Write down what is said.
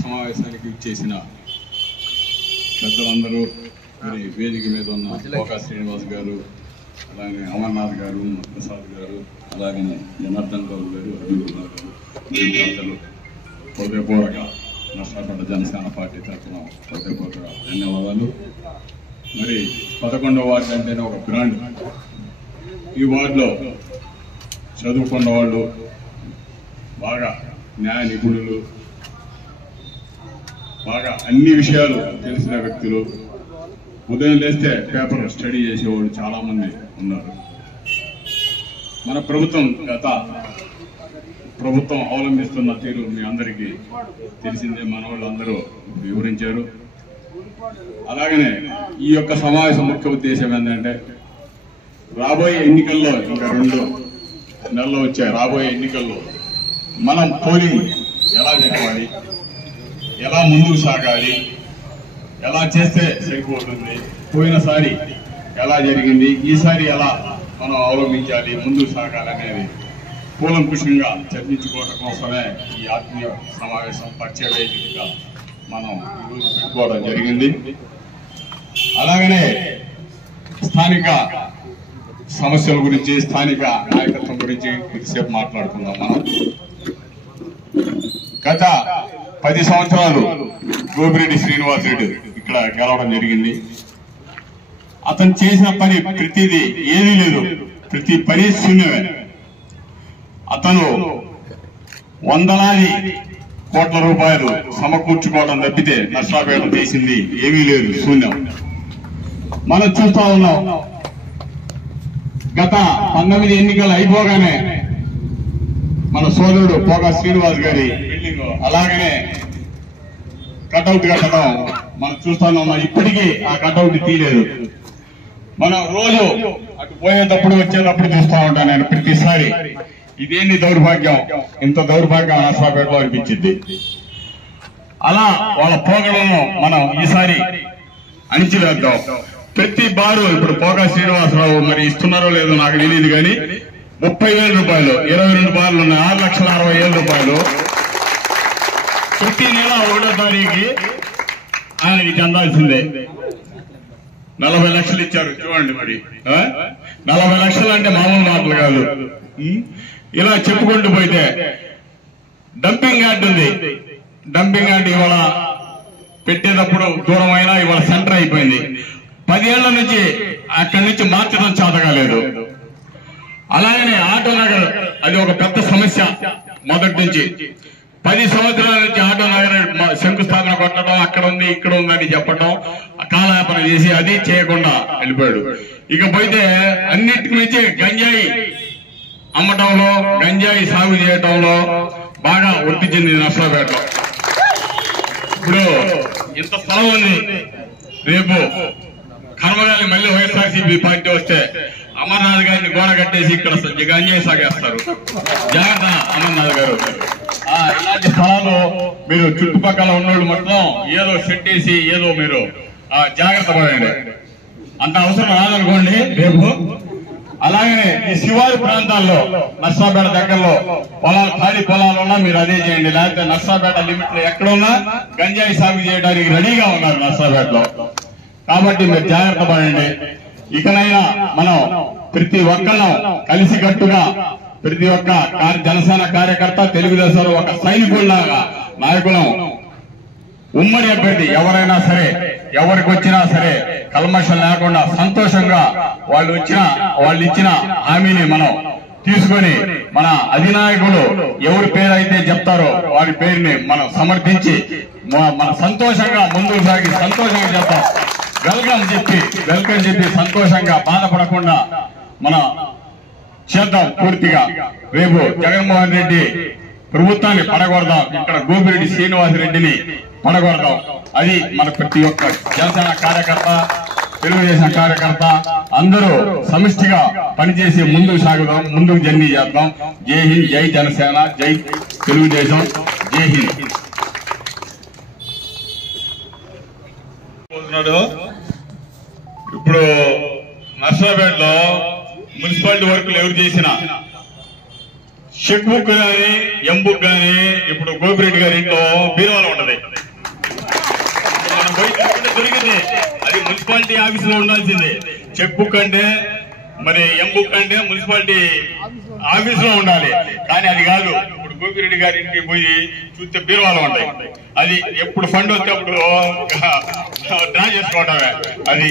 సమావేశానికి ఇచ్చేసిన పెద్దలందరూ, మరి వేదిక మీద ఉన్న పోకా శ్రీనివాస్ గారు, అలాగే అమర్నాథ్ గారు, ప్రసాద్ గారు, అలాగే జనార్దన్ రావు గారు, అర్జున్ గారు, పెద్దలు, హృదయపూర్వక నర్సాపేట జనసేన పార్టీ తరఫున హృదయపూర్వక ధన్యవాదాలు. మరి 11వ వార్డు అంటేనే ఒక బ్రాండ్. ఈ వార్డులో చదువుకున్న వాళ్ళు, బాగా న్యాయ నిపుణులు, బాగా అన్ని విషయాలు తెలిసిన వ్యక్తులు, ఉదయం లేస్తే పేపర్ స్టడీ చేసేవాళ్ళు చాలా మంది ఉన్నారు. మన ప్రభుత్వం అవలంబిస్తున్న తీరు మీ అందరికీ తెలిసిందే, మన వాళ్ళు అందరూ వివరించారు. అలాగనే ఈ యొక్క సమావేశం ముఖ్య ఉద్దేశం ఏంటంటే, రాబోయే ఎన్నికల్లో ఇంకా 2 నెలలు వచ్చాయి. రాబోయే ఎన్నికల్లో మనం పోలింగ్ ఎలా జరగాలి, ఎలా ముందుకు సాగాలి, ఎలా చేస్తే సరిపోతుంది, పోయినసారి ఎలా జరిగింది, ఈసారి ఎలా మనం అవలంబించాలి, ముందుకు సాగాలి అనేది కూలంకుషంగా చర్చించుకోవడం కోసమే ఈ ఆత్మీయ సమావేశం పరిచయ వేదికగా మనం ఈరోజు పెట్టుకోవడం జరిగింది. అలాగనే స్థానిక సమస్యల గురించి, స్థానిక నాయకత్వం గురించి కొద్దిసేపు మాట్లాడుకుందాం. మనం గత 10 సంవత్సరాలు గోపిరెడ్డి శ్రీనివాస్ రెడ్డి ఇక్కడ గెలవడం జరిగింది. అతను చేసిన పని ప్రతిదీ ఏదీ లేదు, ప్రతి పని శూన్యమే. అతను వందలాది కోట్ల రూపాయలు సమకూర్చుకోవడం తప్పితే నర్సాపేట తీసింది ఏమీ లేదు, శూన్యం. మనం చూస్తా ఉన్నాం, గత 19 ఎన్నికలు అయిపోగానే మన సోదరుడు పోకా శ్రీనివాస్ గారి బిల్డింగ్ అలాగనే కటౌట్ కట్టడం మనం చూస్తాను. ఇప్పటికీ ఆ కటౌట్ తీయలేదు. మనం రోజు అటు పోయేటప్పుడు వచ్చేటప్పుడు చూస్తా ఉంటాను నేను ప్రతిసారి. ఇదేంటి దౌర్భాగ్యం, ఇంత దౌర్భాగ్యం నర్సాపేటలో అనిపించింది. అలా వాళ్ళ పోగడలను మనం ఈసారి అణిచివేద్దాం. ప్రతి బారు ఇప్పుడు పోకా శ్రీనివాసరావు మరి ఇస్తున్నారో లేదో నాకు తెలియదు కానీ 30,000 రూపాయలు, 22 బార్లు ఉన్నాయి, 6,60,000 రూపాయలు ప్రతి నెల 1వ తారీఖుకి ఆయనకి చెందాల్సిందే. 40 లక్షలు ఇచ్చారు చూడండి. మరి 40 లక్షలు అంటే మామూలు మాటలు కాదు. ఇలా చెప్పుకుంటూ పోతే డంపింగ్ యార్డ్ ఉంది. డంపింగ్ యార్డ్ ఇవాళ పెట్టేటప్పుడు దూరం అయినా ఇవాళ సెంటర్ అయిపోయింది. 10 ఏళ్ల నుంచి అక్కడి నుంచి మార్చడం చేతకాలేదు. అలాగనే ఆటో నగర్, అది ఒక పెద్ద సమస్య మొదటి నుంచి. 10 సంవత్సరాల నుంచి ఆటో నగర్ శంకుస్థాపన కొట్టడం, అక్కడ ఉంది ఇక్కడ ఉందని చెప్పడం, కాలయాపన చేసి అది చేయకుండా వెళ్ళిపోయాడు. ఇకపోతే అన్నిటికి మించి గంజాయి అమ్మటంలో, గంజాయి సాగు చేయటంలో బాగా వృద్ధి చెందింది నర్సాపేటలో. ఇప్పుడు ఇంత స్థలం ఉంది, రేపు కర్మగాలి మళ్ళీ వైఎస్ఆర్సీపీ పార్టీ వస్తే అమర్నాథ్ గారిని గోడ కట్టేసి ఇక్కడ గంజాయి సాగేస్తారు. జాగ్రత్త అమర్నాథ్ గారు. ఇలాంటి స్థలాలు మీరు చుట్టుపక్కల ఉన్నోళ్ళు మొత్తం ఏదో సెట్ వేసి ఏదో మీరు జాగ్రత్త పడండి. అంత అవసరం రాదనుకోండి రేపు. అలాగనే ఈ శివారు ప్రాంతాల్లో నర్సాపేట దగ్గరలో పొలాలు, ఖాళీ పొలాలు ఉన్నా మీరు అదే చేయండి. లేకపోతే నర్సాపేట లిమిట్ లో ఎక్కడున్నా గంజాయి సాగు చేయడానికి రెడీగా ఉన్నారు నర్సాపేటలో. కాబట్టి మీరు జాగ్రత్త పడండి. ఇకనైనా మనం ప్రతి ఒక్కళ్ళం కలిసికట్టుగా, ప్రతి ఒక్క జనసేన కార్యకర్త, తెలుగుదేశంలో ఒక సైనికుల్లాగా నాయకులం, ఉమ్మడి అభ్యర్థి ఎవరైనా సరే, ఎవరికి వచ్చినా సరే కల్మషం లేకుండా సంతోషంగా వాళ్ళు ఇచ్చిన హామీని మనం తీసుకొని మన అధినాయకులు ఎవరి పేరు అయితే చెప్తారో వారి పేరుని మనం సమర్థించి మన సంతోషంగా ముందుకు సాగి సంతోషంగా చెప్తాం. వెల్కమ్ చెప్పి సంతోషంగా బాధపడకుండా మన చేద్దాం పూర్తిగా. రేపు జగన్మోహన్ రెడ్డి ప్రభుత్వాన్ని పడగొడదాం, ఇక్కడ గోపిరెడ్డి శ్రీనివాసరెడ్డిని పడగొడదాం. అది మన ప్రతి ఒక్క జనసేన కార్యకర్త, తెలుగుదేశం కార్యకర్త అందరూ సమిష్టిగా పనిచేసి ముందుకు సాగుదాం, ముందుకు జర్నీ చేద్దాం. జై హింద్, జై జనసేన, జై తెలుగుదేశం, జై హింద్. ఇప్పుడు నర్సాపేటలో మున్సిపాలిటీ వర్కులు ఎవరు చేసినా చెక్ బుక్ కానీ ఎం బుక్ కానీ ఇప్పుడు గోపిరెడ్డి గారి ఇంట్లో బీరువాలో ఉంటది. మున్సిపాలిటీ ఆఫీస్ లో ఉండాల్సిందే. చెక్ బుక్ అంటే మరి ఎం బుక్ అంటే మున్సిపాలిటీ ఆఫీస్ లో ఉండాలి. కానీ అది కాదు. ఇప్పుడు గోపిరెడ్డి గారి ఇంటికి పోయి చూస్తే బీరువాలు ఉంటాయి. అది ఎప్పుడు ఫండ్ వస్తే అప్పుడు డ్రా చేసుకోవటమే అది.